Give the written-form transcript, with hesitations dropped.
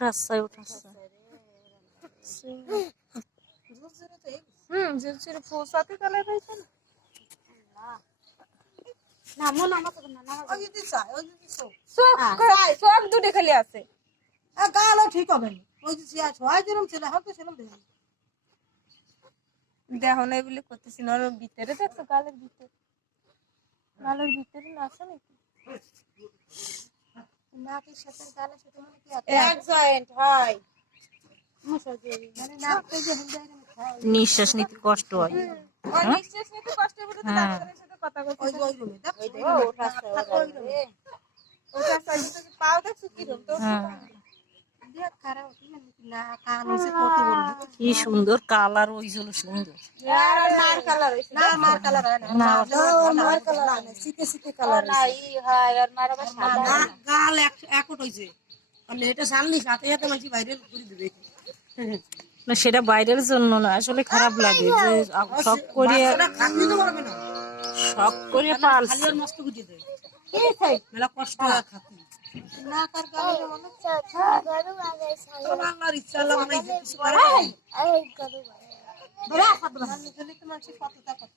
উঠাচ্ছে ঝুরঝুরে ফুল সাথে কালার হয়েছে না না মন আমার তো না ওই যদি চাই ওই যদি চোখ দুটো খালি আছে গালও ঠিক হবে না ওই যে ছয় যেরকম ছেলে হবে সেরকম দেখবে দেখো না এগুলি করতেছি না ওর ভিতরে দেখছো গালের ভিতরে না আছে নাকি নাকের সাথে গালের সাথে মানে কি এক জয়েন্ট হয় মানে নাকটা যে হুন্ডাই নিঃশ্বাস নিতে কষ্ট হয়। ওই নিঃশ্বাস নিতে কষ্টের ভিতরে তো ডাক্তারের সাথে কথা বলতে ওই ওই রুমে দেখ ওটা সাইডে পাও দেখছো কি রকম তো দেখ খারাপ না কান হইছে কত বড় কি সুন্দর কালার হইছিল সুন্দর। আর মার কালার হইছে না মার কালার হয় না মার কালার হয় না সিতে সিতে কালার না ই হয় আর মার আবার সাদা না গাল একট হইছে মানে এটা সামনে সাথে সাথে মাঝি বাইরে করে দিবে না সেটা বাইরের জন্য না আসলে খারাপ লাগে যে শখ করে ওটা খালি তো পারবে না পালছে। খালি আর নষ্ট করে দেয় মেলা কষ্ট হয় খাতি না কার গালের মানে গরু আগাইছে তো আল্লাহর ইচ্ছা আল্লাহ বানাইছে কিছু করে এই গরু বড় খাত বানাই গেলে তো মানুষ কতটা কত